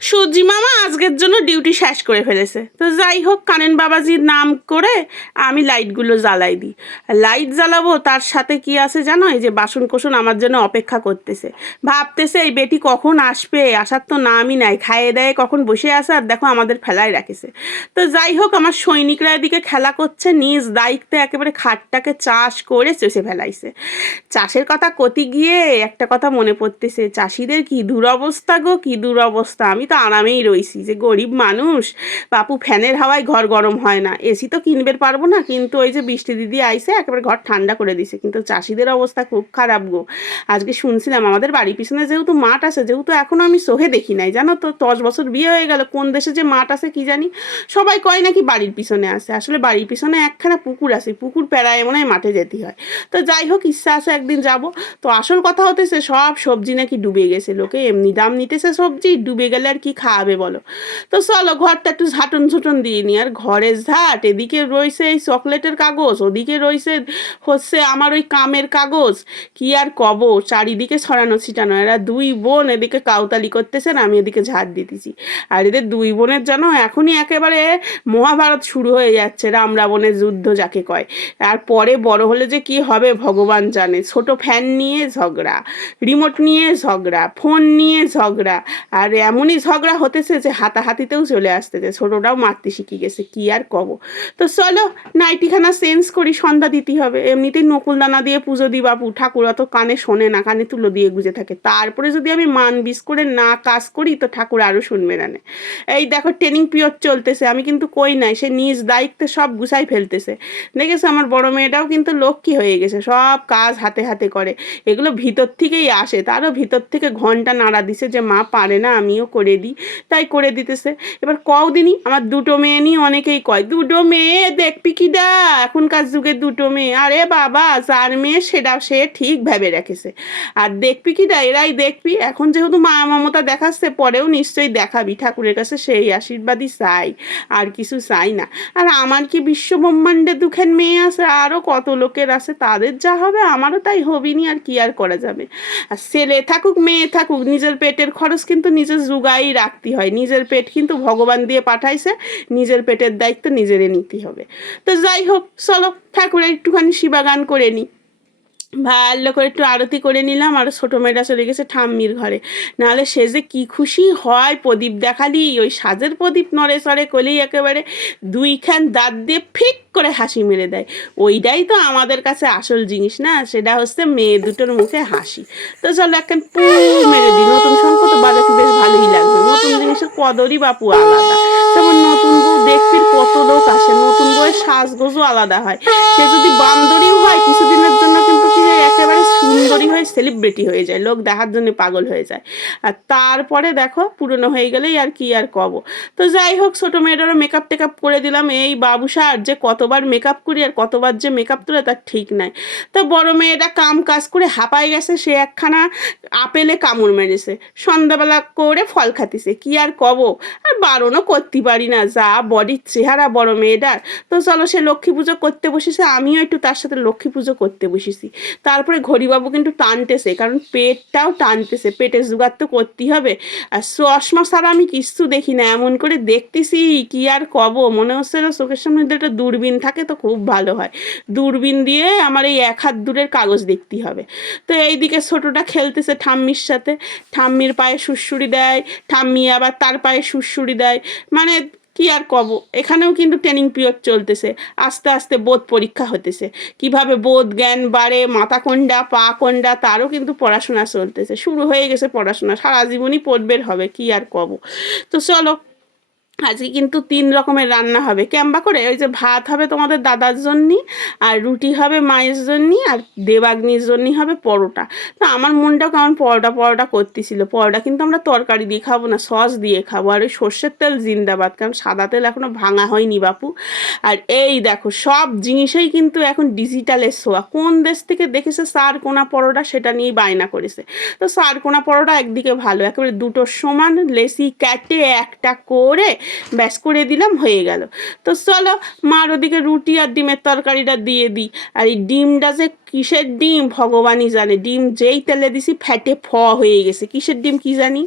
সূর্যি মামা আজকের জন্য ডিউটি শেষ করে ফেলেছে। তো যাই হোক, কানেন বাবাজির নাম করে আমি লাইটগুলো জ্বালাই দিই। লাইট জ্বালাবো, তার সাথে কি আছে জানো? এই যে বাসন কোসন আমার জন্য অপেক্ষা করতেছে। ভাবতেছে, এই বেটি কখন আসবে? আসার তো নামই নাই। খাইয়ে দেয় কখন বসে আছে? আর দেখো আমাদের ফেলায় রাখেছে। তো যাই হোক, আমার সৈনিকরা এদিকে খেলা করছে। নিজ দায়িত্বে একেবারে খাটটাকে চাষ করে চেষে ফেলাইছে। চাষের কথা কতি গিয়ে একটা কথা মনে পড়তেছে, চাষিদের কি দুরবস্থা গো? কি দুরবস্থা? আমি তো আরামেই রয়েছি যে গরিব মানুষ, বাপু ফ্যানের হাওয়ায় ঘর গরম হয় না। এসি তো কিনবে পারব না, কিন্তু ওই যে বৃষ্টি দিদি আইসে একেবারে ঘর ঠান্ডা করে দিছে। কিন্তু চাষিদের অবস্থা খুব খারাপ গো। আজকে শুনছিলাম আমাদের বাড়ির পিছনে যেহেতু মাঠ আছে, যেহেতু এখনও আমি চোখে দেখি নাই, জানো তো? দশ বছর বিয়ে হয়ে গেল, কোন দেশে যে মাঠ আছে কি জানি? সবাই কয় নাকি বাড়ির পিছনে আছে। আসলে বাড়ির পিছনে একখানা পুকুর আছে, পুকুর পেড়ায় মনে হয় মাঠে যেতে হয়। তো যাই হোক, ইচ্ছা আছে একদিন যাব। তো আসল কথা হতেছে, সব সবজি নাকি ডুবে গেছে। লোকে এমনি দাম নিতেছে সবজি, ডুবে গেলে আর কি খাওয়াবে বলো? তো চলো ঘরটা একটু ঝাটন ঝুটন দিয়ে নি। আর ঘরের ঝাট, এদিকে রয়েছে এই চকলেটের কাগজ, ওদিকে রয়েছে হচ্ছে আমার ওই কামের কাগজ। কি আর কব, চারিদিকে ছড়ানো ছিটানো। এরা দুই বোন, এদিকে কাউতালি করতেছেন আমি এদিকে ঝাড় দিতেছি। আর এদের দুই বোনের যেন এখনই একেবারে মহাভারত শুরু হয়ে যাচ্ছে, রাম রাবণের যুদ্ধ যাকে কয়। আর পরে বড় হলে যে কি হবে ভগবান জানে। ছোট ফ্যান নিয়ে ঝগড়া রিমোট নিয়ে ঝগড়া ফোন নিয়ে ঝগড়া। আর এমনই ঝগড়া হতেছে যে হাতাহাতিতেও চলে আসতেছে ছোটটাও মারতে শিখে গেছে, কি আর কব? তো চলো, নাইটিখানা চেঞ্জ করি, সন্ধ্যা দিতে হবে। এমনিতেই নকুলদানা দিয়ে পুজো দিই বাপু ঠাকুর অত কানে শোনে না, কানে তুলো দিয়ে গুজে থাকে। তারপরে যদি আমি মান বিষ করে না কাজ করি, তো ঠাকুর আরও শুনবে না এই দেখো ট্রেনিং পিরিয়ড চলতেছে, আমি কিন্তু কই নাই, সে নিজ দায়িত্বে সব গুছাই ফেলতেছে। দেখেছ আমার বড় মেয়েটাও কিন্তু লক্ষ্মী হয়ে গেছে, সব কাজ হাতে হাতে করে। এগুলো ভিতর থেকেই আসে, তারও ভিতর থেকে ঘণ্টা নাড়া দিছে যে মা পারে না, আমিও করে দিই তাই করে দিতেছে। এবার কও কদিনই আমার দুটো মেয়ে নিয়ে অনেকেই কয়, দুটো মেয়ে, দেখবি কি দা? এখনকার যুগে দুটো মেয়ে। আরে বাবা, যার মেয়ে সেটা সে ঠিক ভেবে রেখেছে। আর দেখবি কি দা? এরাই দেখবি। এখন যেহেতু মা মমতা দেখাচ্ছে, পরেও নিশ্চয়ই দেখাবি। ঠাকুরের কাছে সেই আশীর্বাদই চাই, আর কিছু চাই না। আর আমার কি বিশ্ব ব্রহ্মাণ্ডে দুঃখের মেয়ে আছে? আরও কত লোকের আছে? তাদের যা হবে, আমারও তাই হবিনি আর কি আর করা যাবে? আর ছেলে থাকুক, মেয়ে থাকুক, নিজের পেটের খরচ কিন্তু নিজের জুগাই রাখতে হয়। নিজের পেট কিন্তু ভগবান দিয়ে পাঠাইছে, নিজের পেটের দায়িত্ব নিজেরই নিতে হবে। তো যাই হোক, চলো ঠাকুরের একটুখানি শিবাগান করে নিই ভালো করে একটু আরতি করে নিলাম, আর ছোটো মেয়েটা চলে গেছে ঠাম্মির ঘরে। নাহলে সে যে কী খুশি হয়, প্রদীপ দেখালি, ওই সাজের প্রদীপ নড়ে সরে কলেই একেবারে দুইখান দাঁত দিয়ে ফিক করে হাসি মেরে দেয়। ওইটাই তো আমাদের কাছে আসল জিনিস না, সেটা হচ্ছে মেয়ে দুটোর মুখে হাসি। তো চলো একখান পু মেরে দিই নতুন শঙ্খ তো বাজাতে বেশ ভালোই লাগবে নতুন জিনিসের কদরই বাপু আলাদা। যেমন নতুন বউ দেখতে কত লোক আসে, নতুন বউয়ের সাজগোজও আলাদা হয়। সে যদি বান্দরিও হয়, কিছুদিনের জন্য কিন্তু কি হয়, একেবারে সুন্দরী হয়ে সেলিব্রিটি হয়ে যায়, লোক দেখার জন্য পাগল হয়ে যায়। আর তারপরে দেখো পুরনো হয়ে গেলেই আর কি আর কব। তো যাই হোক, ছোটো মেয়েটারও মেকআপ টেকআপ করে দিলাম। এই বাবুসার যে কতবার মেকআপ করি আর কতবার যে মেকআপ তোলে তার ঠিক নাই। তো বড় মেয়েটা কাম কাজ করে হাঁপাই গেছে, সে একখানা আপেলে কামড় মেরেছে। সন্ধ্যাবেলা করে ফল খাতিছে, কি আর কব? আর বারণও করতে পারি না, যা বডির চেহারা বড় মেয়েটার। তো চলো সে লক্ষ্মী পুজো করতে বসেছে, আমিও একটু তার সাথে লক্ষ্মী পুজো করতে বসেছি। তারপরে ঘড়িবাবু কিন্তু টানতেছে, কারণ পেটটাও টানতেছে, পেটের জোগাড় তো করতেই হবে। আর চশমা ছাড়া আমি কিচ্ছু দেখি না, এমন করে দেখতেছি, কি আর কব? মনে হচ্ছে না চোখের সামনে যদি একটা দূরবীন থাকে তো খুব ভালো হয়। দূরবীন দিয়ে আমার এই এক হাত দূরের কাগজ দেখতে হবে। তো এইদিকে ছোটোটা খেলতেছে ঠাম্মির সাথে। ঠাম্মির পায়ে সুড়সুড়ি দেয়, ঠাম্মি আবার তার পায়ে সুড়সুড়ি দেয়। মানে কি আর কব? এখানেও কিন্তু ট্রেনিং পিরিয়ড চলতেছে। আস্তে আস্তে বোধ পরীক্ষা হতেছে। কীভাবে বোধ জ্ঞান বাড়ে, মাথা কোনডা, পা কন্ডা, তারও কিন্তু পড়াশোনা চলতেছে। শুরু হয়ে গেছে পড়াশোনা, সারা জীবনই পড়বের হবে, কি আর কব? তো চলো আজকে কিন্তু তিন রকমের রান্না হবে। ক্যাম্বা করে ওই যে ভাত হবে তোমাদের দাদার জন্যই আর রুটি হবে মায়ের জন্যই আর দেবাগ্নির জন্যই হবে পরোটা। তো আমার মনটাও কেমন পরোটা পরোটা করতেছিল। পরোটা কিন্তু আমরা তরকারি দিয়ে খাব না, সস দিয়ে খাব। আর ওই সর্ষের তেল জিন্দাবাদ, কারণ সাদা তেল এখনও ভাঙা হয়নি বাপু। আর এই দেখো, সব জিনিসেই কিন্তু এখন ডিজিটালের ছোঁয়া। কোন দেশ থেকে দেখেছে সার কোনা পরোটা, সেটা নিয়েই বায়না করেছে। তো সার কোনা পরোটা একদিকে ভালো, একেবারে দুটোর সমান, লেসি কেটে একটা করে ব্যাস, করে দিলাম, হয়ে গেল। তো চলো, মার ওদিকে রুটি আর ডিমের তরকারিটা দিয়ে দিই। আর এই ডিমটা যে কিসের ডিম? ভগবানই জানে। ডিম যেই তেলে দিছি, ফ্যাটে ফ হয়ে গেছে। কিসের ডিম কি জানি?